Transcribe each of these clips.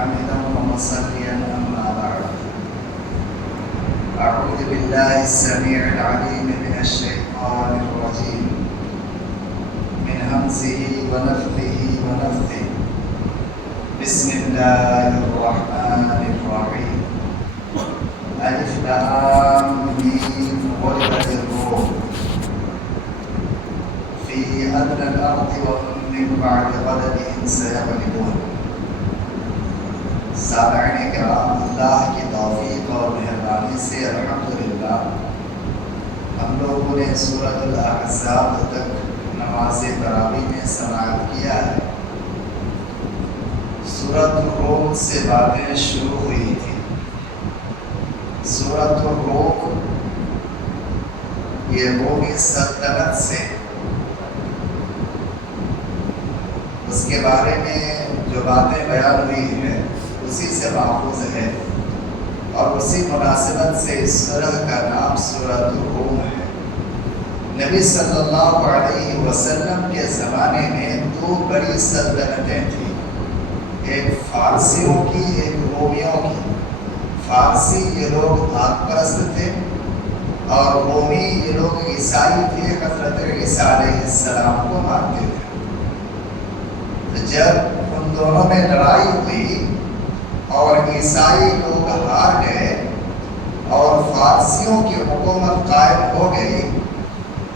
حامدا ومصليا أما بعد. أعوذ بالله السميع العليم من الشيطان الرجيم من همزه ونفثه ونفثه. بسم الله الرحمن الرحيم. ألف لام ميم غلبت الروم في أدنى الأرض وهم من بعد غلبهم سيغلبون. سامعین کرام، اللہ کی توفیق اور مہربانی سے الحمدللہ ہم لوگوں نے سورۃ الاحزاب تک نماز تراویح میں سماعت کیا ہے۔ سورۃ الروم سے باتیں شروع ہوئی تھی۔ سورۃ الروم یہ رومی سلطنت سے، اس کے بارے میں جو باتیں بیان ہوئی ہیں اسی سے ماخوذ ہے، اور اسی مناسبت سے اس سورہ کا نام سورۃ الروم ہے۔ نبی صلی اللہ علیہ وسلم کے زمانے میں دو بڑی سلطنتیں تھیں، ایک فارسیوں کی، ایک رومیوں کی۔ فارسی یہ لوگ آگ پرست تھے اور رومی یہ لوگ عیسائی تھے، حضرت عیسیٰ علیہ السلام کو مانتے تھے۔ جب ان دونوں میں لڑائی ہوئی اور عیسائی لوگ ہار گئے اور فارسیوں کی حکومت قائم ہو گئی،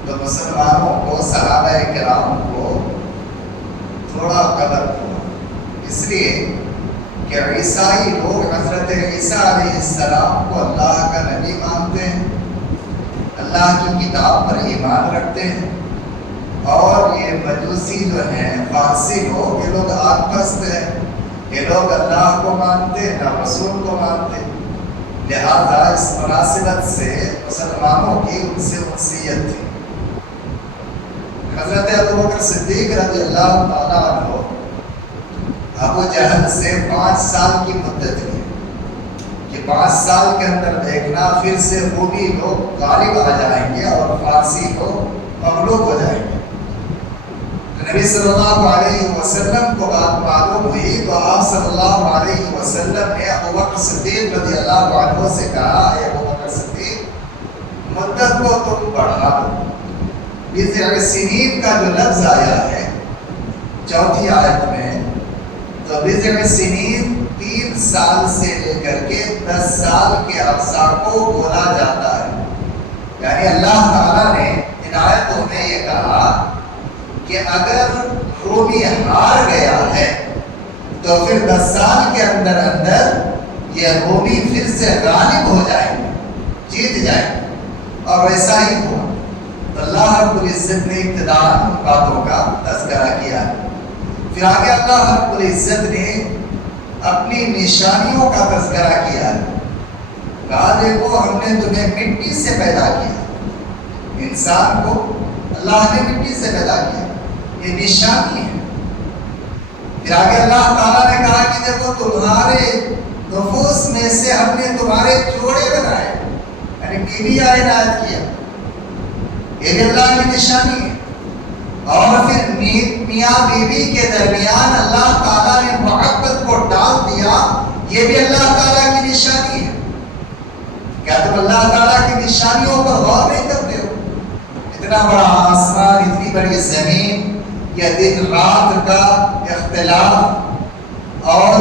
تو مسلمانوں کو، صحابہ کرام کو تھوڑا غلط ہوا، اس لیے کہ عیسائی لوگ حضرت عیسیٰ علیہ السلام کو اللہ کا نبی مانتے ہیں، اللہ کی کتاب پر ایمان رکھتے ہیں، اور یہ مجوسی جو ہیں، فارسی لوگ، یہ لوگ آگ پرست ہیں، یہ لوگ اللہ کو مانتے نہ رسول کو مانتے۔ لہذا اس مناسبت سے مسلمانوں کی ان سے انسیت تھی۔ حضرت ابوبکر صدیق رضی اللہ تعالیٰ عنہ ابو جہل سے 5 سال کی مدت لی کہ 5 سال کے اندر دیکھنا پھر سے رومی لوگ غالب آ جائیں گے اور فارسی لوگ مغلوب ہو جائیں گے۔ نبی صلی اللہ علیہ وسلم کو بات معلوم ہوئی تو آپ صلی اللہ علیہ وسلم نے ابوبکر صدیق رضی اللہ عنہ سے کہا، اے ابوبکر صدیق، مدت کو تم بڑھا دو۔ بضع سنین کا جو لفظ آیا ہے 4 آیت میں، تو بضع سنین 3 سال سے لے کر کے 10 سال کے عرصہ کو بولا جاتا ہے۔ یعنی اللہ تعالیٰ نے ان آیتوں میں یہ کہا کہ اگر رومی ہار گیا ہے تو پھر 10 سال کے اندر اندر یہ رومی پھر سے غالب ہو جائیں گے، جیت جائیں گے، اور ویسا ہی ہوا۔ تو اللہ رب العزت نے ابتداءً باتوں کا تذکرہ کیا ہے، پھر آگے اللہ رب العزت نے اپنی نشانیوں کا تذکرہ کیا ہے۔ کہا دیکھو ہم نے تمہیں مٹی سے پیدا کیا، انسان کو اللہ نے مٹی سے پیدا کیا، یہ نشانی ہے۔ پھر آگے اللہ تعالیٰ نے کہا کہ دیکھو تمہارے نفوس میں سے ہم نے تمہارے جوڑے بنائے، یعنی بیوی عنایت کیا، یہ بھی اللہ کی نشانی ہے۔ اور پھر میاں بیوی کے درمیان اللہ تعالیٰ نے محبت کو ڈال دیا، یہ بھی اللہ تعالیٰ کی نشانی ہے۔ کیا تم اللہ تعالیٰ کی نشانیوں پر غور نہیں کرتے ہو؟ اتنا بڑا آسمان، اتنی بڑی زمین، یا دن رات کا اختلاف، اور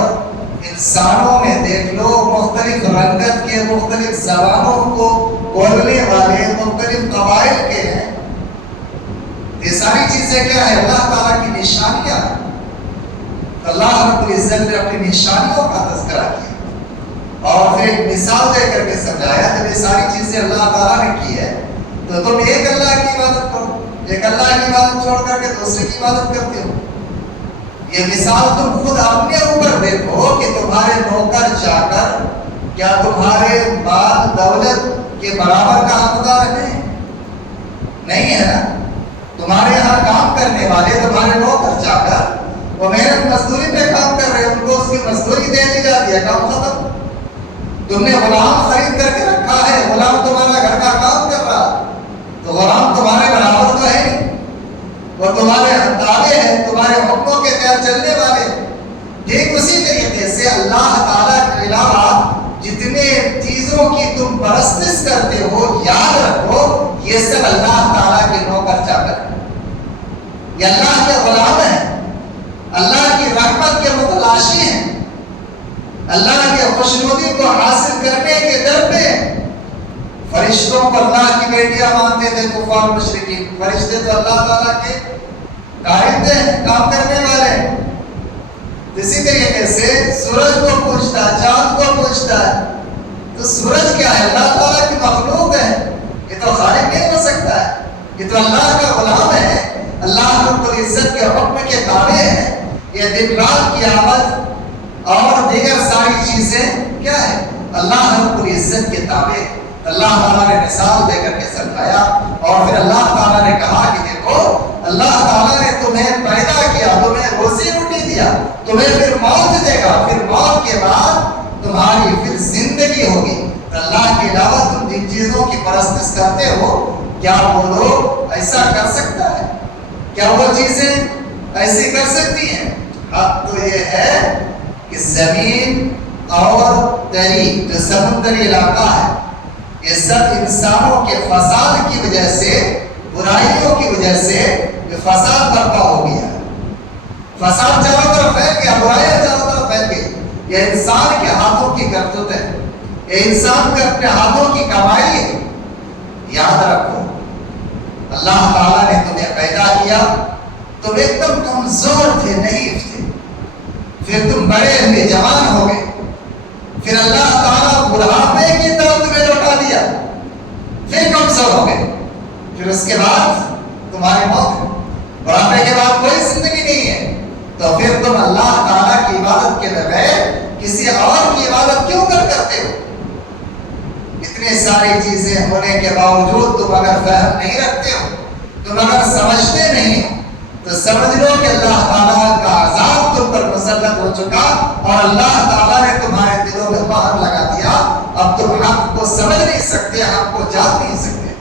انسانوں میں دیکھ لو مختلف رنگت کے، مختلف زبانوں کو بولنے والے مختلف قبائل کے ہیں۔ یہ ساری چیزیں کیا ہے؟ اللہ تعالیٰ کی نشانیاں۔ اللہ رب العزت نے اپنی نشانیوں کا تذکرہ کیا اور پھر ایک مثال دے کر کے سمجھایا، جب یہ ساری چیزیں اللہ تعالیٰ نے کی ہے تو تم ایک اللہ کی عبادت کرو، ایک اللہ کی عبادت چھوڑ کر کے دوسرے کی عبادت کرتے ہو۔ یہ مثال تم خود اپنے اوپر دیکھو کہ تمہارے نوکر چاکر کیا تمہارے مال دولت کے برابر کا حقدار نہیں ہے نا؟ تمہارے یہاں کام کرنے والے، تمہارے نوکر چاکر، وہ محنت مزدوری پہ کام کر رہے ہیں، ان کو اس کی مزدوری دے دی جاتی ہے، کام ختم۔ تم نے غلام خرید کر کے رکھا ہے، غلام تمہارا گھر کا کام کر رہا، تو غلام تمہارے برابر تو ہے نہیں، وہ تمہارے تابع ہے، تمہارے حکموں کے تحت چلنے والے۔ ٹھیک اسی طریقے سے اللہ چیزوں کی تم پرستش کرتے ہو، یاد رکھو یہ سب اللہ تعالیٰ کے نوکر چاکر ہیں، یہ اللہ کے غلام ہیں، اللہ کی رحمت کے متلاشی ہیں، اللہ کے خوشنودی کو حاصل کرنے کے در پہ ہیں۔ فرشتوں کو اللہ کی بیٹیاں مانتے تھے کفار مشرکین، فرشتے تو اللہ تعالیٰ کے کائندے ہیں، کام کرنے والے ہیں۔ اسی طریقے سے سورج کو پوچھتا ہے، چاند کو پوچھتا ہے، تو سورج کیا ہے؟ اللہ تعالیٰ کی مخلوق ہے، یہ تو خالق نہیں ہو سکتا ہے، یہ تو اللہ کا غلام ہے، اللہ رب العزت کے حکم کے تابع ہے۔ یہ دن رات کی آمد اور دیگر ساری چیزیں کیا ہے؟ اللہ رب العزت کے تابع ہے۔ اللہ تعالیٰ نے مثال دے کر کے سمجھایا، اور پھر اللہ تعالیٰ نے کہا کہ دیکھو اللہ تعالیٰ نے تمہیں پیدا کیا، تمہیں روزی روٹی دیا، تمہیں پھر موت دے گا، پھر موت کے بعد تمہاری پھر زندگی ہوگی۔ اللہ کے علاوہ تم جن چیزوں کی پرستش کرتے ہو، کیا وہ لوگ ایسا کر سکتا ہے؟ کیا وہ چیزیں ایسی کر سکتی ہیں؟ حق تو یہ ہے کہ زمین اور دری جو سمندری علاقہ ہے، یہ سب انسانوں کے فساد کی وجہ سے، برائیوں کی وجہ سے یہ فساد برپا ہو گیا، فساد چاروں طرف پھیل گیا، برائیاں چاروں طرف پھیل گئی۔ یہ انسان کے ہاتھوں کی کرتوت ہے، یہ انسان کے اپنے ہاتھوں کی کمائی ہے۔ یاد رکھو اللہ تعالیٰ نے تمہیں پیدا کیا، تم ایک دم کمزور تھے، نحیف تھے، پھر تم بڑے ہوئے، جوان ہو گئے، پھر اللہ تعالیٰ بڑھاپے کی طرف تمہیں لوٹا دیا، پھر کمزور ہو گئے، پھر اس کے بعد تمہاری موت ہے، بڑھاپے کے بعد کوئی زندگی نہیں ہے، تو پھر تم اللہ تعالیٰ کی عبادت کے بغیر کسی اور کی عبادت کیوں کرتے ہو؟ اتنی ساری چیزیں ہونے کے باوجود تم اگر فہم نہیں رکھتے ہو، تم اگر سمجھتے نہیں ہو، تو سمجھ لو کہ اللہ تعالیٰ کا عذاب تم پر مسلط ہو چکا، اور اللہ تعالیٰ نے تمہارے دلوں میں مہر لگا دیا، اب تم حق کو سمجھ نہیں سکتے، حق کو جان نہیں سکتے۔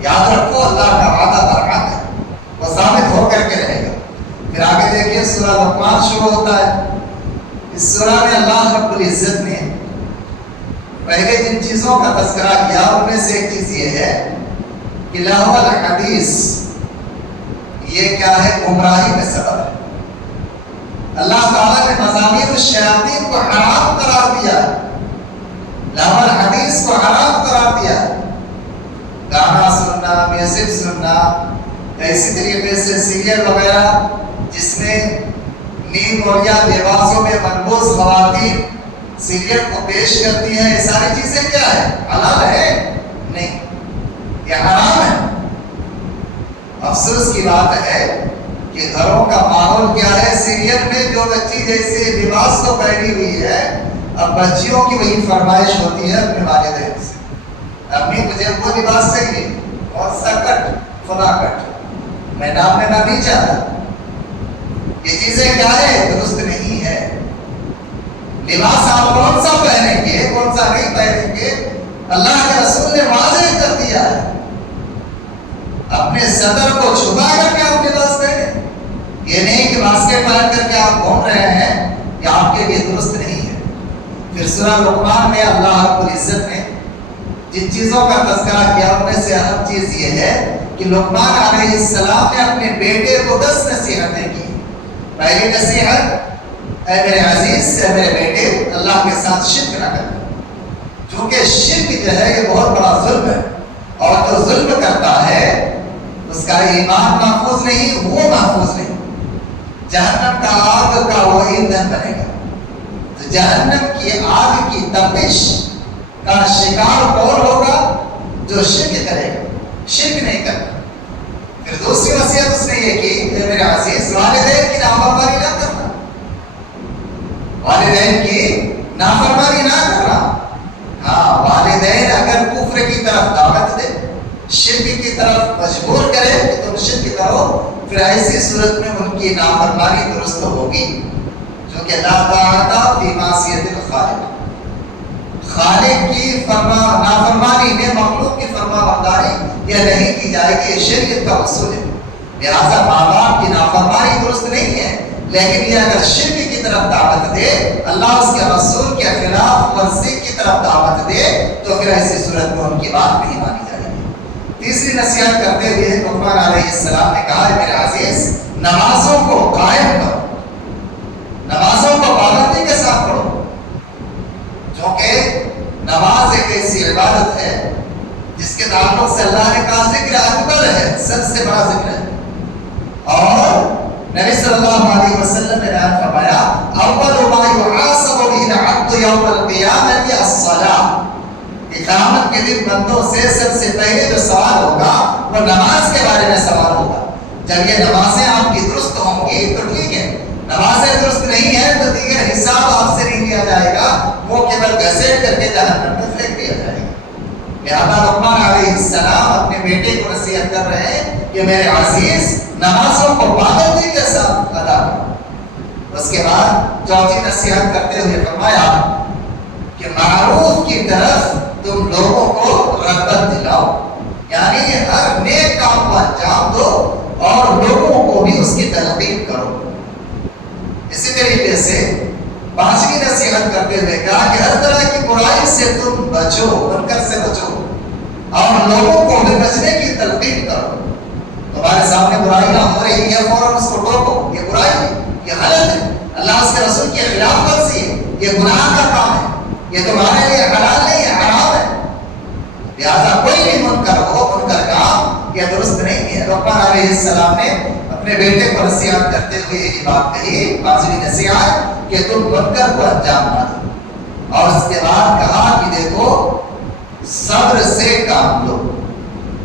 یاد رکھو اللہ کا وعدہ برحق ہے، وہ ثابت ہو کر کے رہے گا۔ پھر آگے دیکھیے سورہ لقمان شروع ہوتا ہے۔ اس سورہ میں اللہ رب العزت نے پہلے جن چیزوں کا تذکرہ کیا ان میں سے ایک چیز یہ ہے کہ لہو الحدیث، یہ کیا ہے؟ گمراہی کا سبب ہے۔ اللہ تعالیٰ نے مزامیر الشیاطین کو حرام قرار دیا، لہو الحدیث کو حرام قرار دیا، گانا سننا، میوزک سننا، اسی طریقے سے سیریل وغیرہ جس میں نیم اور یا لباسوں میں منبوس خواتین سیریل کو پیش کرتی ہیں، یہ ساری چیزیں کیا ہے؟ حلال ہے؟ نہیں، یہ حرام ہے۔ افسوس کی بات ہے کہ گھروں کا ماحول کیا ہے؟ سیریل میں جو بچی جیسے لباس کو پہنی ہوئی ہے، اب بچیوں کی وہی فرمائش ہوتی ہے اپنے والدین سے، امی مجھے وہ لباس چاہیے، کون سا کٹ؟ فلاں کٹ، میں نام لینا نہیں چاہتا۔ یہ چیزیں کیا ہے؟ درست نہیں ہے۔ لباس آپ کون سا پہنیں گے، کون سا نہیں پہنیں گے، اللہ کے رسول نے واضح کر دیا ہے۔ اپنے صدر کو چھپا کر کے آپ لباس پہنیں، یہ نہیں کہ باسکٹ پہن کر کے آپ گھوم رہے ہیں، یہ آپ کے لیے درست نہیں ہے۔ پھر سورہ لقمان میں اللہ رب العزت نے جن چیزوں کا تذکرہ کیا ان میں سے اہم چیز یہ ہے کہ لقمان علیہ السلام نے اپنے بیٹے کو 10 نصیحتیں کی۔ پہلی نصیحت، اے میرے عزیز، اے میرے بیٹے، اللہ کے ساتھ شرک نہ کرنا، کیونکہ شرک جو ہے یہ بہت بڑا ظلم ہے، اور جو ظلم کرتا ہے اس کا ایمان محفوظ نہیں، وہ محفوظ نہیں، جہنم کا آگ کا وہ ایندھن بنے گا۔ تو جہنم کی آگ کی تپش کا شکار کون ہوگا؟ جو شرک کرے گا، شرک نہیں کرنا۔ پھر دوسری نصیحت اس نے یہ کی کہ میرے عزیز، والدین کی نافرمانی نہ کرنا، والدین کی نافرمانی نہ کرنا۔ ہاں، والدین اگر کفر کی طرف دعوت دے، شرک کی طرف مجبور کرے کہ تم شرک کرو، پھر ایسی صورت میں ان کی نافرمانی درست ہوگی، جو کہ لا طاعت فی معصیت الخالق، خالق کی نافرمانی میں مخلوق کی فرما برداری یہ نہیں کی جائے گی، یہ شریعت کا اصول ہے۔ لہٰذا ماں باپ کی نافرمانی درست نہیں ہے، لیکن یہ اگر شرک کی طرف طرف دعوت دے، اللہ اس کے رسول کے خلاف ورزی کی طرف دعوت دے، تو پھر ایسی صورت میں ان کی بات نہیں مانی جائے گی۔ تیسری نصیحت کرتے ہوئے لقمان علیہ السلام نے کہا ہے میرے عزیز، نمازوں کو قائم کرو، نمازوں کو پابندی کے ساتھ پڑھو، کیونکہ نماز ایک ایسی عبادت ہے جس کے تعلق سے اللہ نے کہا ذکر اکبر ہے، سب سے بڑا ذکر ہے۔ اور نبی صلی اللہ علیہ وسلم نے بیان فرمایا اول ما يحاسب به العبد يوم القيامة الصلاة، قیامت کے دن بندوں سے سب سے پہلے جو سوال ہوگا وہ نماز کے بارے میں سوال ہوگا۔ جب یہ نمازیں آپ کی درست ہوں گی تو ٹھیک ہے، نمازیں درست نہیں ہیں تو دیگر حساب آپ سے نہیں لیا جائے گا، وہ کیول گھسیٹ کر کے جہنم میں پھینک دیا جائے گا۔ لہذا لقمان علیہ السلام اپنے بیٹے کو نصیحت کر رہے ہیں کہ میرے عزیز نمازوں کو پابندی کے ساتھ ادا کرو۔ اس کے بعد چوتھی نصیحت کرتے ہوئے فرمایا کہ معروف کی طرف تم لوگوں کو رغبت دلاؤ، یعنی ہر نیک کام کو انجام دو اور لوگوں کو بھی اس کی تلقین کرو۔ اسی طریقے سے پانچویں نصیحت کرتے ہوئے کہا کہ ہر طرح کی برائی سے تم بچو، منکر سے بچو اور لوگوں کو بھی بچنے کی تلقین کرو۔ تمہارے سامنے برائیاں ہو رہی ہے فوراً اس کو روکو، یہ برائی ہے، یہ غلط ہے، اللہ اس کے رسول کی خلاف ورزی ہے، یہ گناہ کا کام ہے، یہ تمہارے لیے حلال نہیں ہے، حرام ہے۔ لہذا کوئی بھی منکر ہو، منکر کام یہ درست نہیں ہے۔ لقمان علیہ السلام نے اپنے بیٹے کو نصیحت کرتے ہوئے یہ بات کہی، پانچویں نصیحت کہ تم منکر کو انجام نہ دو، اور اس کے بعد کہا کہ دیکھو صبر سے کام لو،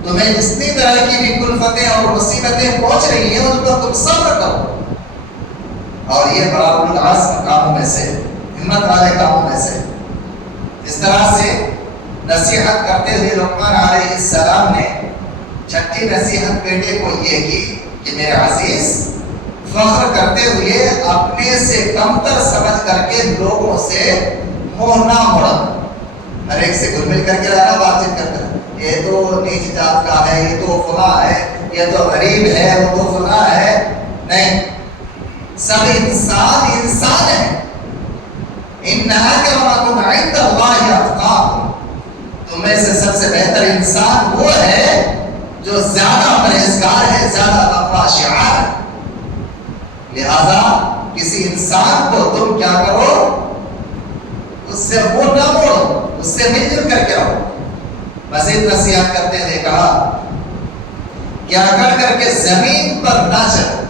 تمہیں جتنی طرح کی بھی کلفتیں اور مصیبتیں پہنچ رہی ہیں ان پر تم صبر کرو، اور یہ بڑا العزم کاموں میں سے، ہمت والے کاموں میں سے۔ اس طرح سے نصیحت کرتے ہوئے لقمان علیہ السلام نے چھٹی نصیحت بیٹے کو یہ کی کہ میرے عزیز فخر کرتے ہوئے اپنے سے کمتر سمجھ کر کے لوگوں سے منہ نہ موڑا، ہر ایک سے گل مل کر کے رہنا، بات چیت کرتا یہ تو نیچ جات کا ہے، یہ تو فلاں ہے، یہ تو غریب ہے، وہ تو فلاں ہے، نہیں، سب انسان انسان ہے۔ ان اکرمکم عند اللہ اتقاکم، تم میں سے سب سے بہتر انسان وہ ہے جو زیادہ پرہیزگار ہے، زیادہ تقویٰ شعار ہے۔ لہذا کسی انسان کو تم کیا کرو، اس سے منہ نہ موڑو، اس سے مل جل کر کے رہو۔ مزید نصیحت کرتے ہوئے کہا کہ اکڑ کر کے زمین پر نہ چلو،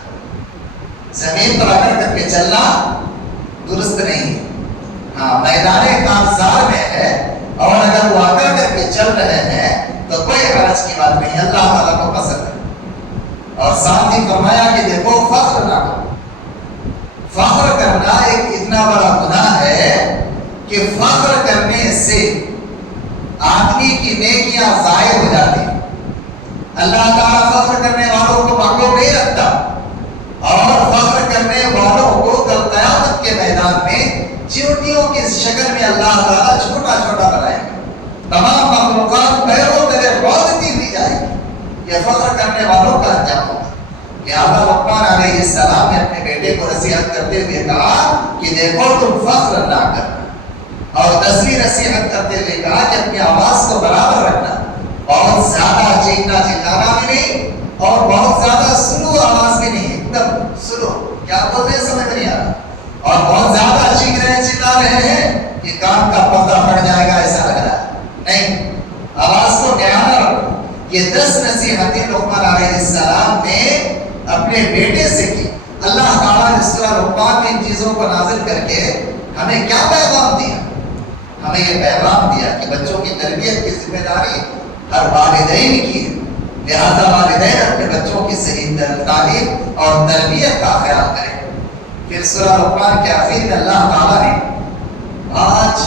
زمین پر اکڑ کر کے چلنا درست نہیں ہے۔ ہاں میدان کارزار میں ہے اور اگر وہ اکڑ کر کے چل رہے ہیں تو کوئی حرج کی بات نہیں، اللہ تعالیٰ کو پسند ہے۔ اور ساتھ ہی فرمایا کہ دیکھو فخر نہ کرو، فخر کرنا ایک اتنا بڑا گناہ ہے کہ فخر کرنے سے آدمی کی نیکیاں ضائع ہو جاتی ہیں۔ اللہ تعالیٰ فخر کرنے والوں کو محبوب نہیں رکھتا، اور فخر کرنے والوں کو کل قیامت کے میدان میں چیونٹیوں کی شکل میں اللہ تعالیٰ چھوٹا چھوٹا بنائے گا، تمام مخلوقات پیروں تلے روزتی ہوئی جائے گی، یہ فخر کرنے والوں کا انجام ہوگا۔ لہذا لقمان علیہ السلام نے اپنے بیٹے کو نصیحت کرتے ہوئے کہا کہ دیکھو تم فخر نہ کرنا، اور 10ویں نصیحت کرتے ہوئے کہا کہ اپنی آواز کو برابر رکھنا، بہت زیادہ چیخنا چلانا بھی نہیں اور بہت زیادہ سلو آواز بھی نہیں، ایک دم سلو، کیا بولتے ہیں سمجھ نہیں آ رہا، اور بہت زیادہ چیخ رہے چلا رہے ہیں کہ کان کا پردہ پھٹ جائے گا ایسا لگ رہا ہے، نہیں، آواز کو نہانا رکھو۔ یہ 10 نصیحتیں لقمان علیہ السلام نے اپنے بیٹے سے کی۔ اللہ تعالیٰ نے سورہ لقمان میں ان چیزوں کو نازل کر کے ہمیں کیا پیغام دیا؟ ہمیں یہ پیغام دیا کہ بچوں کی تربیت کی ذمہ داری ہر والدین کی ہے، لہذا والدین اپنے بچوں کی صحیح تعلیم اور تربیت کا خیال کریں۔ پھر سورہ لقمان کے آخر میں اللہ تعالیٰ نے 5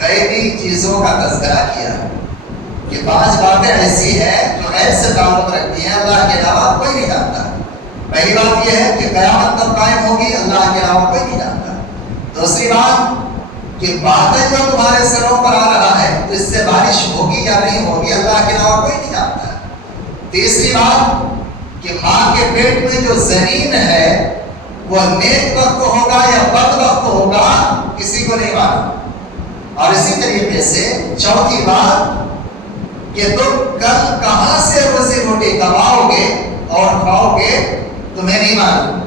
غیبی چیزوں کا تذکرہ کیا کہ 5 باتیں ایسی ہیں جو غیب سے تعلق رکھتی ہیں، اللہ کے علاوہ کوئی نہیں جانتا۔ پہلی بات یہ ہے کہ قیامت کب قائم ہوگی، اللہ کے علاوہ کوئی نہیں جانتا۔ دوسری بات کہ بادل جو تمہارے سروں پر آ رہا ہے تو اس سے بارش ہوگی یا نہیں ہوگی، اللہ کے علاوہ کوئی نہیں جانتا۔ تیسری بات کہ ماں کے پیٹ میں جو زمین ہے وہ نیک وقت ہوگا یا بد اور اسی طریقے سے چوتھی بات کہ تم کل کہاں سے روزی روٹی کماؤ گے اور کھاؤ گے تمہیں نہیں معلوم.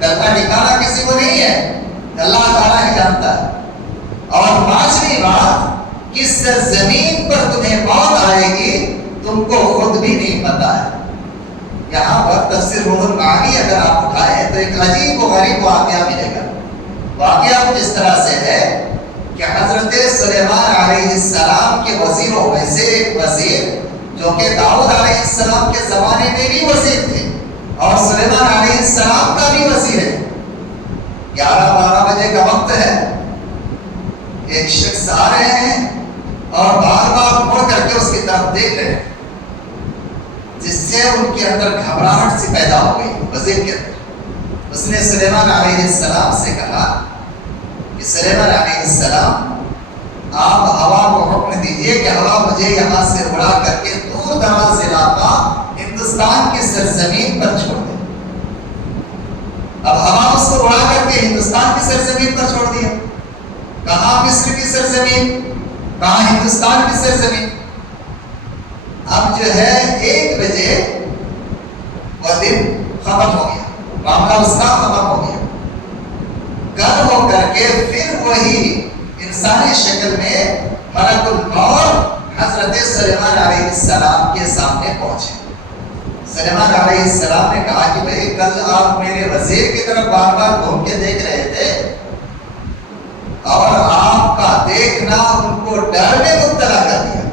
کل کا ٹھکانا کسی کو نہیں ہے، اللہ تعالیٰ ہی جانتا ہے. اور پانچویں بات، کس زمین پر تمہیں موت آئے گی تم کو خود بھی نہیں پتا ہے. یہاں پر تفسیر روح المعانی اگر آپ اٹھائیں تو ایک عجیب و غریب واقعہ ملے گا. واقعہ کچھ اس طرح سے ہے کہ حضرت سلیمان علیہ السلام کے وزیروں میں سے ایک وزیر جو کہ داؤد علیہ السلام کے زمانے میں بھی وزیر تھے اور سلیمان علیہ السلام کا بھی وزیر ہے. 11-12 بجے کا وقت ہے، ایک شخص آ رہے ہیں اور بار بار مڑ کر کے اس کی طرف دیکھ رہے ہیں، جس سے ان کے اندر گھبراہٹ سی پیدا ہو گئی وزیر کے اندر. اس نے سلیمان علیہ السلام سے کہا کہ سلیمان علیہ السلام آپ ہوا کو حکم دیجئے کہ ہوا مجھے یہاں سے اڑا کر کے دور دراز علاقہ ہندوستان کی سرزمین پر چھوڑ دے. اب ہوا اس کو اڑا کر کے ہندوستان کی سرزمین پر چھوڑ دیا. کہاں مصر کی سرزمین، کہاں ہندوستان کی سرزمین. اب جو ہے 1 بجے وہ دن ختم ہو گیا، معاملہ اس کا ختم ہو گیا. کل ہو کر کے پھر وہی انسانی شکل میں ملک الموت حضرت سلیمان علیہ السلام کے سامنے پہنچے. سلیمان علیہ السلام نے کہا کہ بھئی کل آپ میرے وزیر کی طرف بار بار گھوم کے دیکھ رہے تھے اور آپ کا دیکھنا ان کو ڈر میں مبتلا کر دیا،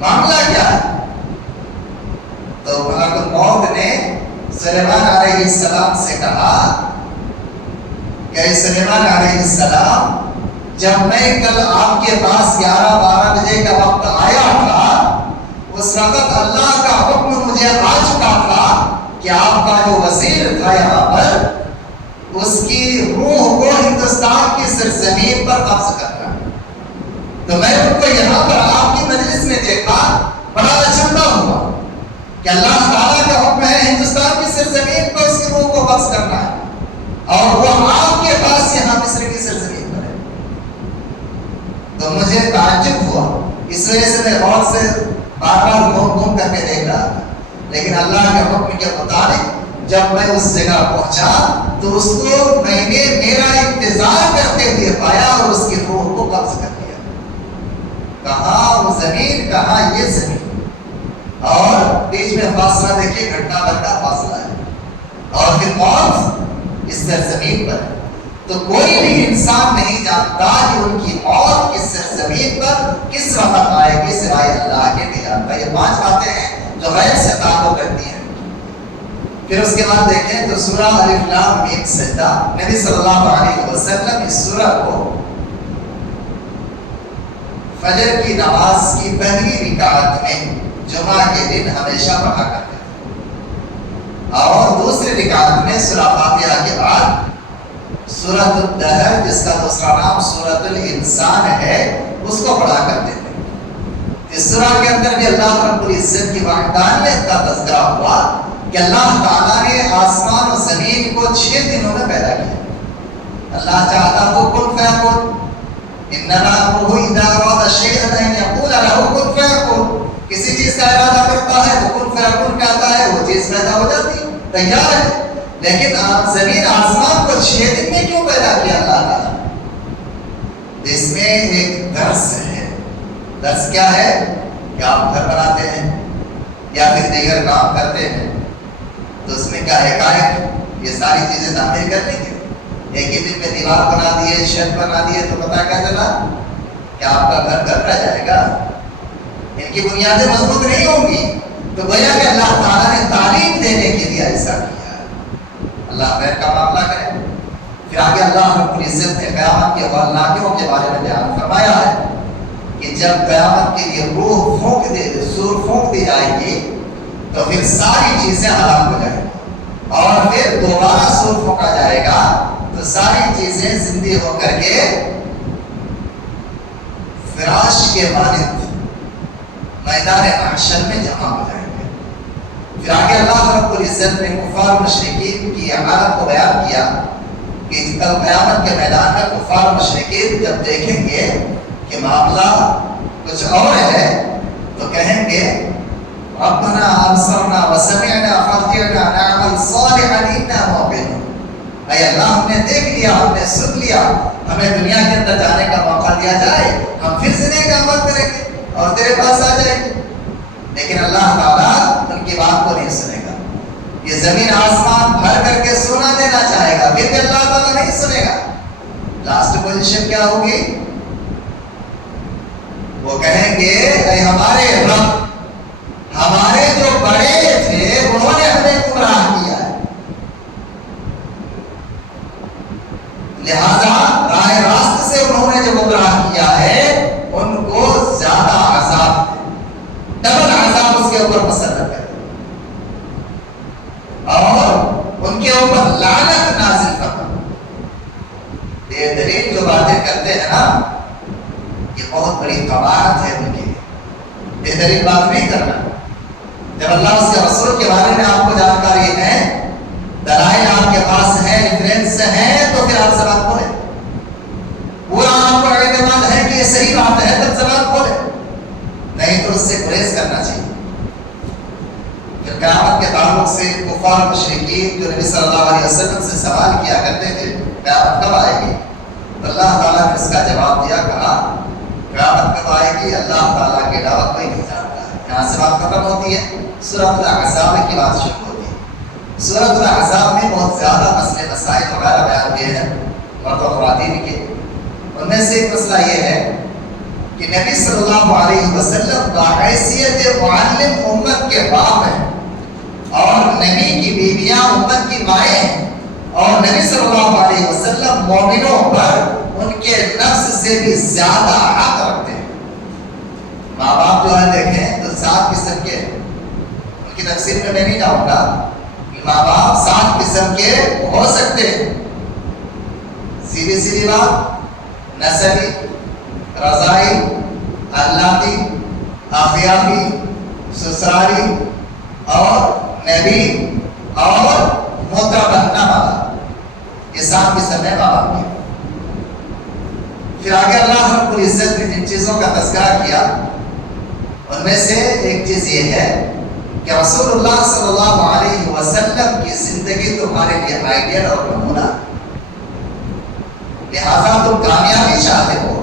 معاملہ کیا ہے؟ تو ملک الموت نے سلیمان علیہ السلام سے کہا کہ سلیمان علیہ السلام جب میں کل آپ کے پاس 11-12 بجے کا وقت آیا تھا اس وقت اللہ کا حکم مجھے آ چکا تھا کہ آپ کا جو وزیر تھا یہاں پر اس کی روح کو ہندوستان کی سرزمین پر قبض کرنا. تو میں ان کو یہاں پر آپ کی مجلس میں دیکھا، بڑا اچنبھا ہوا کہ اللہ تعالیٰ کا حکم ہے ہندوستان کی سرزمین پر اس کی روح کو قبض کرنا ہے اور وہ آپ کے پاس یہاں مصر کی سرزمین پر ہے. تو مجھے تعجب ہوا، اس وجہ سے میں غور سے بار بار گھوم کر کے دیکھ رہا تھا. لیکن اللہ کے حکم کے مطابق جب میں اس جگہ پہنچا تو اس کو میں نے میرا انتظار کرتے ہوئے پایا اور اس کی روح کو قبض کر لیا. کہاں وہ زمین، کہاں یہ زمین، اور بیچ میں فاصلہ دیکھیے گھٹنا بھر کا فاصلہ ہے اور پھر موت اس سرزمین پر ہے. تو کوئی بھی انسان نہیں جانتا کہ ان کی موت کس سرزمین پر کس وقت آئے گی سوائے اللہ کے نہیں جانتا. یہ 5 باتیں ہیں جو غیب سے تعلق رکھتی ہیں. پھر اس کے بعد دیکھیں تو سورہ الف لام میم سجدہ، نبی صلی اللہ علیہ وسلم اس سورہ کو فجر کی نماز کی پہلی رکعت میں جمعہ کے دن ہمیشہ پڑھا کرتے تھے اور دوسری رکعت میں سورہ فاتحہ کے بعد سورۃ الدہر جس کا دوسرا نام سورۃ الانسان ہے اس کو پڑھا کرتے تھے. اس سورہ کے اندر بھی اللہ رب العزت کی وحدانیت کا تذکرہ ہوا کہ اللہ تعالیٰ نے آسمان و زمین کو 6 دنوں میں پیدا کیا. اللہ چاہتا تو کن فیکون، انما امرہ اذا اراد شیئا ان یقول له کن فیکون. کسی چیز کا ارادہ کرتا ہے تو کن فیکون کہتا ہے، وہ چیز پیدا ہو جاتی ہے، تیار ہے. لیکن زمین آسمان کو 6 دن میں کیوں پیدا کیا اللہ تعالیٰ؟ اس میں ایک درس ہے. درس کیا ہے؟ کہ آپ گھر بناتے ہیں یا پھر دیگر کام کرتے ہیں تو اس میں کیا حقائق یہ ساری چیزیں تعمیر کر لیں گے. ایک ہی دن میں دیوار بنا دیے، چھت بنا دیے تو پتہ کیا چلا کہ آپ کا گھر گھر رہ جائے گا، ان کی بنیادیں مضبوط نہیں ہوں گی. تو گویا کہ اللہ تعالیٰ نے تعلیم دینے کے لیے ایسا کیا. اللہ خیر کا معاملہ کرے. پھر آگے اللہ رب العزت نے قیامت کے ہولناکیوں کے بارے میں بیان فرمایا ہے کہ جب قیامت کے لیے روح سور پھونک دی جائے گی تو پھر ساری چیزیں ہلاک ہو جائیں گی اور پھر دوبارہ سور پھونکا جائے گا تو ساری چیزیں زندہ ہو کر کے فراش کے مانند میدان محشر میں جمع ہو جائیں گے. پھر آگے اللہ رب العزت نے کفار مشرکین کی حالت کو بیان کیا کہ کل قیامت کے میدان میں کفار مشرکین جب دیکھیں گے کہ معاملہ کچھ اور ہے تو کہیں گے ربنا ابصرنا وسمعنا فارجعنا نعمل صالحا انا موقنون، اے اللہ ہم نے دیکھ لیا، ہم نے سن لیا، ہمیں دنیا کے اندر جانے کا موقع دیا جائے، ہم پھر سے نیک عمل کریں گے اور تیرے پاس آ جائیں گے۔ لیکن اللہ تعالیٰ ان کی بات کو نہیں سنے گا، یہ زمین آسمان بھر کر کے سونا دینا چاہے گا، پھر بھی اللہ تعالیٰ نہیں سنے گا۔ لاسٹ پوزیشن کیا ہوگی؟ وہ کہیں گے اے ہمارے رب، ہمارے جو بڑے تھے انہوں نے ہمیں گمراہ کیا ہے، لہذا راہ راست سے انہوں نے جو گمراہ کیا ہے ان کو زیادہ عذاب، ڈبل عذاب اس کے اوپر مسلط ہے اور ان کے اوپر لعنت نازل فرما۔ یہ دلیل جو باتیں کرتے ہیں نا، یہ بہت بڑی قباحت ہے ان کی، یہ دلیل بات نہیں کرنا۔ جب اللہ اس کے رسول کے بارے میں آپ کو جانکاری ہے، دلائل آپ کے پاس ہیں، ریفرنس ہیں، تو پھر آپ زبان کھولیں، پورا آپ کو اعتماد ہے کہ یہ صحیح بات ہے، تب زبان کھولیں، نہیں تو اس سے گریز کرنا چاہیے۔ پھر قیامت کے تعلق سے کفار مشرکین جو نبی صلی اللہ علیہ وسلم سے سوال کیا کرتے تھے قیامت کب آئے گی، تو اللہ تعالیٰ نے اس کا جواب دیا، کہا قیامت کب آئے گی اللہ تعالیٰ کے علاوہ کوئی نہیں جانتا ہے۔ یہاں سے بات ختم ہوتی ہے، سورۃ الاحزاب کی بات شروع ہوتی ہے۔ سورۃ الاحزاب میں بہت زیادہ مسئلے مسائل وغیرہ بیان ہوئے ہیں مرد و خواتین کے، ان میں سے ایک مسئلہ یہ ہے کہ نبی صلی اللہ علیہ وسلم بحیثیت معلم امت کے باپ ہیں اور نبی کی بیویاں امت کی مائیں ہیں، اور نبی صلی اللہ علیہ وسلم مومنوں پر ان کے نفس سے بھی زیادہ حق رکھتے ہیں۔ ماں باپ جو ہے دیکھیں تو 7 قسم کے، ان کی تفصیل میں نہیں جاؤں گا، ماں باپ 7 قسم کے ہو سکتے ہیں۔ سیدھی سیدھی بات، نسبی، رضائی، اخلاقی، آفیافی، سسرالی اور نبی اور متبنہ ماں باپ، یہ 7 قسم ہے ماں باپ کی۔ پھر آگے اللہ رب العزت نے جن چیزوں کا تذکرہ کیا ان میں سے ایک چیز یہ ہے کہ رسول اللہ صلی اللہ علیہ وسلم کی زندگی تمہارے لیے آئیڈیل اور نمونہ، لہذا تم کامیابی چاہتے ہو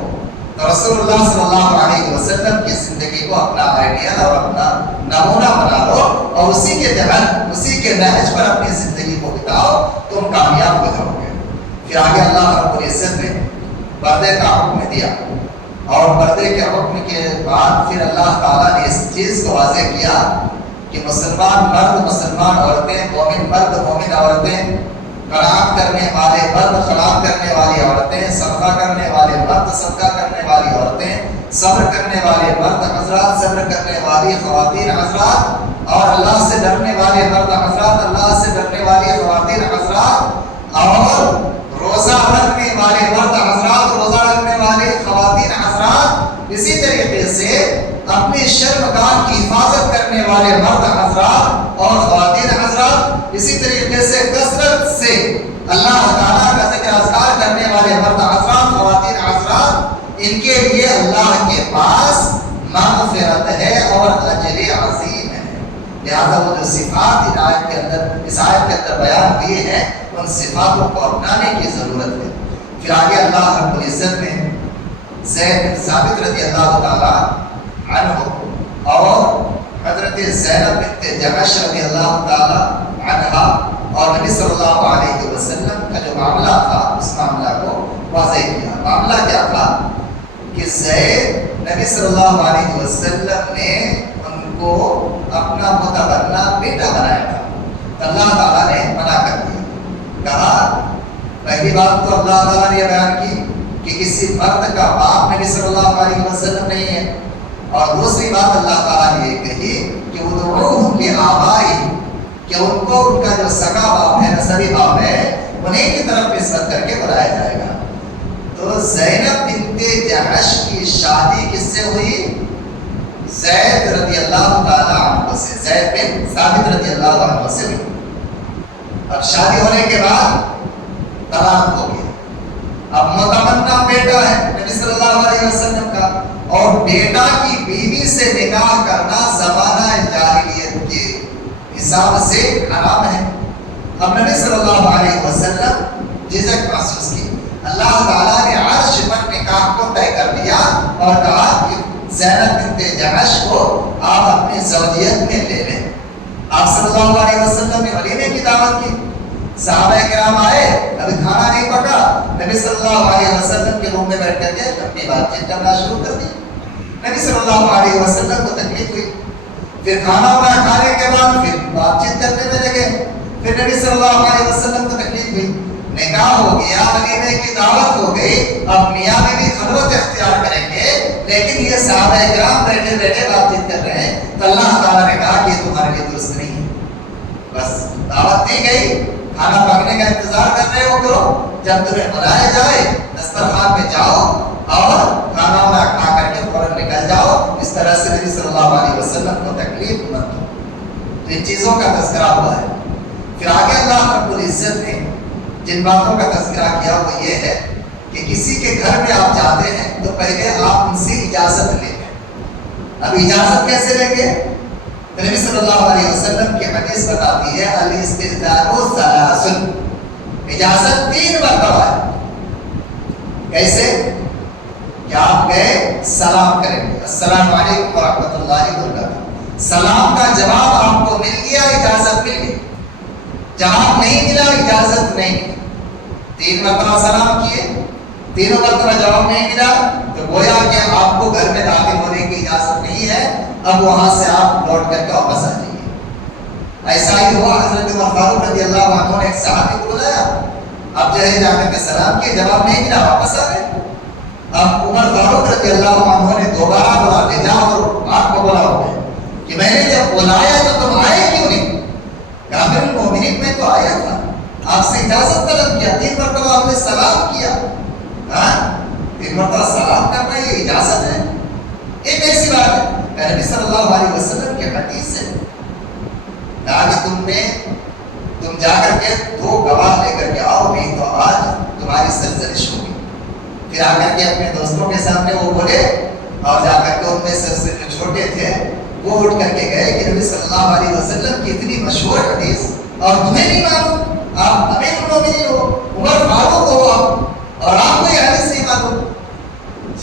تو رسول اللہ صلی اللہ علیہ وسلم کی زندگی کو اپنا آئیڈیل اور اپنا نمونہ بنا لو اور اسی کے تحت، اسی کے نہج پر اپنی زندگی کو بتاؤ، تم کامیاب ہو جاؤ گے۔ پھر آگے اللہ رب العزت نے پردے کا حکم دیا اور پردے کے حکم کے بعد پھر اللہ تعالیٰ نے اس چیز کو واضح کیا کہ مسلمان مرد، مسلمان عورتیں، مومن مرد، مومن عورتیں، قناعت کرنے والے مرد، قناعت کرنے والی عورتیں، صدقہ کرنے والے مرد، صدقہ کرنے والی عورتیں، صبر کرنے والے مرد حضرات، صبر کرنے والی خواتین حضرات، اور اللہ سے ڈرنے والے مرد حضرات، اللہ سے ڈرنے والی خواتین حضرات، اور روزہ رکھنے والے مرد حضرات، روزہ رکھنے والے خواتین حضرات، اسی طریقے سے اپنی شرمگاہ کی حفاظت کرنے والے مرد حضرات اور خواتین حضرات، اسی طریقے سے کثرت سے اللہ تعالیٰ کا ذکر اذکار کرنے والے مرد حضرات، خواتین حضرات، ان کے لیے اللہ کے پاس مغفرت ہے اور اجر عظیم ہے۔ لہذا وہ جو صفات اس آیت کے اندر بیان ہوئی ہیں، ان صفاتوں کو اپنانے کی ضرورت ہے۔ پھر آگے اللہ رب العزت نے زید بن ثابت رضی اللہ تعالی عنہ اور حضرت زینب بنت جحش رضی اللہ تعالی عنہا اور نبی صلی اللہ علیہ وسلم کا جو معاملہ تھا اس معاملہ کو واضح کیا۔ معاملہ کیا تھا کہ زید نبی صلی اللہ علیہ وسلم نے ان کو اپنا متبنہ بیٹا بنایا تھا، اللہ تعالیٰ نے منع کر دیا۔ کہا پہلی بات تو اللہ تعالیٰ نے یہ بیان کی کہ کسی مرد کا باپ نبی صلی اللہ علیہ وسلم نہیں ہے، اور دوسری بات اللہ تعالیٰ نے یہ کہی کہ ادعوہم لآبائہم، کہ ان کو ان کا جو سگا باپ ہے، نسبی باپ ہے، انہیں کی طرف نسبت کر کے بلایا جائے گا۔ تو زینب بنت جحش کی شادی کس سے ہوئی؟ زید رضی اللہ تعالیٰ عنہ سے، زید بن ثابت رضی اللہ عنہ سے ہوئی۔ اب شادی ہونے کے بعد طلاق ہو گیا. اب متمنا بیٹا ہے نبی صلی اللہ علیہ وسلم کا، اور بیٹا کی بیوی سے نکاح کرنا زمانہ جاہلیت کے حساب سے حرام ہے. اب نبی صلی اللہ علیہ وسلم جھجک محسوس کی. اللہ تعالیٰ نے عرش پر نکاح کو طے کر دیا اور کہا کہ زینب بنت جحش کو آپ اپنی زوجیت میں لے لیں. آپ صلی اللہ علیہ وسلم نے ولیمے کی دعوت کی. صحابہ کرام آئے، ابھی کھانا نہیں پکا. نبی صلی اللہ علیہ وسلم کے روم میں بیٹھ کر کے اپنی بات چیت کرنا شروع کر دی. نبی صلی اللہ علیہ وسلم کو تکلیف ہوئی. پھر کھانا وانا کھانے کے بعد پھر بات چیت کرنے میں لگے. پھر نبی صلی اللہ علیہ وسلم کو تکلیف ہوئی. نکاح ہو گیا، ولیمے کی دعوت ہو گئی، اب میاں میں بھی خلوت اختیار کریں گے، لیکن یہ صحابہ کرام بیٹھے بیٹھے بات چیت کر رہے ہیں. تو اللہ تعالیٰ نے کہا کہ یہ تمہارے لیے درست نہیں ہے. بس دعوت دی گئی، کھانا پکنے کا انتظار کر رہے ہو کرو، جب تمہیں بلایا جائے دسترخوان پہ جاؤ اور کھانا وانا کھا کر کے فوراً نکل جاؤ. اس طرح سے نبی صلی اللہ علیہ وسلم کو تکلیف مت ہو. تو ان چیزوں کا تذکرہ ہوا ہے. پھر آگے اللہ رب العزت نے جن باتوں کا تذکرہ کیا وہ یہ ہے کہ کسی کے گھر میں آپ جاتے ہیں تو پہلے آپ ان سے اجازت لیں گے. اب اجازت کیسے لیں گے؟ نبی صلی اللہ علیہ وسلم کی حدیث بتاتی ہے الاستئذان ثلاث، اجازت 3 مرتبہ ہے. کیسے؟ کہ آپ گئے سلام کریں گے، السلام علیکم ورحمۃ اللہ وبرکاتہ. سلام کا جواب آپ کو مل گیا، اجازت مل گئی. جواب نہیں ملا، اجازت نہیں. 3 مرتبہ سلام کیے، 3 مرتبہ جواب نہیں ملا، تو گویا کہ آپ کو گھر میں داخل ہونے کی اجازت نہیں ہے. اب وہاں سے آپ لوٹ کر کے واپس آ جائیے. ایسا ہی ہوا. حضرت عمر فاروق رضی اللہ عنہ نے ایک صحابی کو بلایا. اب جو ہے جا کر کے سلام کیے، جواب نہیں ملا، واپس آ گئے. اب عمر فاروق رضی اللہ عنہ نے دوبارہ بلا بھیجا اور آپ کو بلا ہو گئے کہ میں نے جب بلایا تو تم آئے کیوں نہیں؟ کافر المومنین میں تو آیا تھا، آپ سے اجازت طلب کیا، 3 مرتبہ آپ نے سلام کیا. 3 مرتبہ سلام کرنا یہ اجازت ہے؟ ایک ایسی بات ہے. نبی صلی اللہ علیہ وسلم کی حدیث ہے کہا کہ تم جا کر کے 2 گواہ لے کر کے آؤ، نہیں تو آج تمہاری سرزنش ہوگی. پھر آ کر کے اپنے دوستوں کے سامنے وہ بولے اور جا کر کے ان میں سے جو چھوٹے تھے وہ اٹھ کر کے گئے کہ نبی صلی اللہ علیہ وسلم کی اتنی مشہور حدیث اور تمہیں نہیں معلوم؟ آپ امیر المومنین ہو، عمر فاروق ہو آپ، اور آپ کو یہ حدیث نہیں معلوم.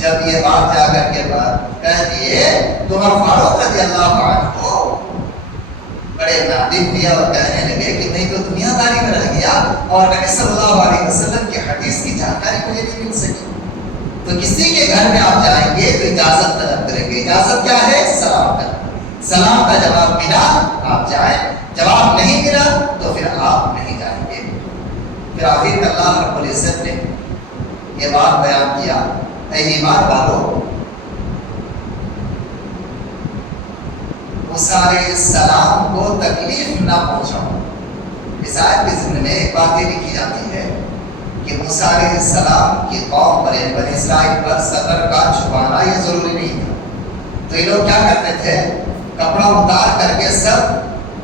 جب یہ بات جا کر کے بات کہہ دیے تو عمر فاروق رضی اللہ عنہ بڑے نادم ہوئے اور کہنے لگے کہ نہیں تو دنیا داری میں رہ گیا اور نبی صلی اللہ علیہ وسلم کی حدیث کی جانکاری مجھے نہیں مل سکی. تو کسی کے گھر میں آپ جائیں گے تو اجازت طلب کریں گے. اجازت کیا ہے؟ سلام کرنا. سلام کا جواب ملا آپ جائیں، جواب نہیں ملا تو پھر آپ نہیں جائیں گے. پھر آخر میں اللہ رب العزت نے یہ بات بیان کیا، اے ایمان والو، موسیٰ علیہ السلام کو تکلیف نہ پہنچاؤ. اس آیت کے ضمن میں ایک بات یہ لکھی جاتی ہے کہ موسیٰ علیہ السلام کی قوم پر، بنی اسرائیل پر سطر کا چھپانا یہ ضروری نہیں تھا. تو یہ لوگ کیا کرتے تھے؟ کپڑا اتار کر کے سب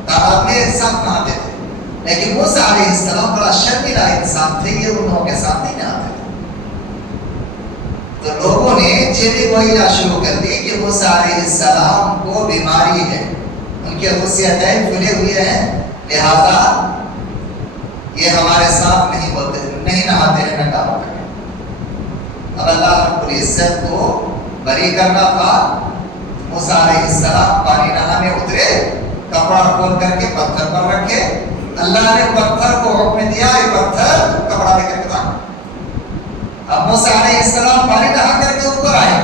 تالاب میں ایک ساتھ نہاتے تھے. لیکن موسیٰ علیہ السلام بڑا شرمیلا انسان تھے، یہ ان لوگوں کے ساتھ نہیں نہاتے تھے. تو لوگوں نے چیلے گوئیاں شروع کر دی کہ موسیٰ علیہ السلام کو بیماری ہے، ان کے خصیتین کھلے ہوئے ہیں، لہذا یہ ہمارے ساتھ نہیں بولتے، نہیں نہاتے ہیں، نہ کام کرتے. اب اللہ رب العزت کو بری کرنا تھا. موسیٰ علیہ السلام پانی نہانے اترے، کپڑا کھول کر کے پتھر پر رکھے. اللہ نے پتھر کو حکم دیا یہ پتھر کپڑا لے کر کے باندھ. اب موسیٰ علیہ السلام پانی نہا کر کے اوپر آئے،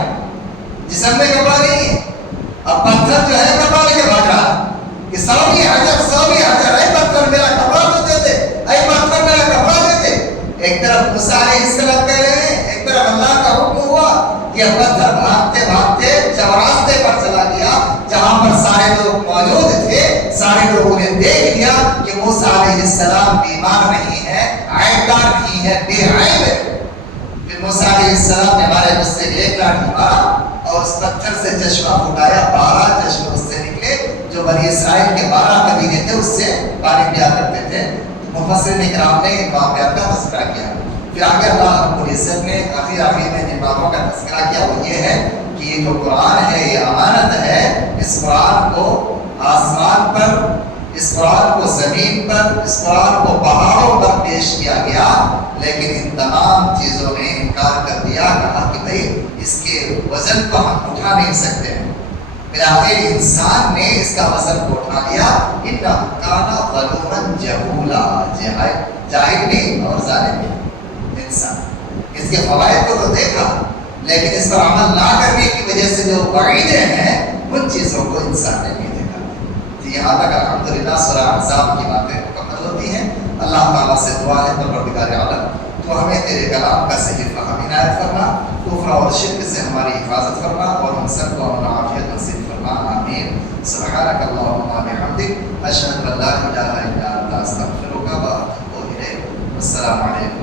جسم میں کپڑا نہیں ہے. اب پتھر جو ہے کپڑا لے کے بھاگ رہا کہ سوی حجر، اے پتھر میرا کپڑا تو دے دے، اے پتھر میرا کپڑا دے دے. ایک طرف موسیٰ علیہ السلام کہہ رہے ہیں، ایک طرف اللہ کا حکم ہوا. یہ پتھر بھاگتے بھاگتے چوراستے پر چلا گیا جہاں پر سارے لوگ موجود تھے. سارے لوگوں نے دیکھ لیا کہ موسیٰ علیہ السلام بیمار نہیں ہے، عیبدار نہیں ہے، بے عیب ہے. پھر موسیٰ علیہ السلام نے ہمارے مجھ سے ایک لاٹھی مارا اور اس پتھر سے چشمہ پھٹایا. 12 چشمے اس سے نکلے. جو بنی اسرائیل کے 12 قبیلے تھے اس سے پانی پیا کرتے تھے. مفسرین اکرام نے ان واقعات کا تذکرہ کیا. پھر آگے اللہ رب العزت نے آخر میں جن باتوں کا تذکرہ کیا وہ یہ ہے کہ یہ جو قرآن ہے یہ امانت ہے. اس قرآن کو آسمان پر، اس قرآن کو زمین پر، اس قرآن کو پہاڑوں پر پیش کیا گیا، لیکن ان تمام چیزوں نے انکار کر دیا. کہا کہ بھائی اس کے وزن کو ہم اٹھا نہیں سکتے ہیں. بلاخر انسان نے اس کا وزن کو اٹھا لیا. انہ کان ظلوما جہولا، جاہل نہیں اور ظالم نہیں انسان. اس کے فوائد کو تو دیکھا لیکن اس پر عمل نہ کرنے کی وجہ سے جو وعیدیں ہیں ان چیزوں کو انسان نے نہیں دیکھا. یہاں تک الحمدللہ سورہ احزاب کی باتیں مکمل ہوتی ہیں. اللہ تعالیٰ سے دعا ہے پروردگار عالم تو ہمیں تیرے کلام کا صحیح فہم عنایت فرما، کفر اور شرک سے ہماری حفاظت فرما اور ہم سب کو امن و عافیت نصیب فرما. آمین. سبحانک اللہم و بحمدک، اشہد ان لا الہ الا انت، استغفرک و اتوب الیک. السلام علیکم.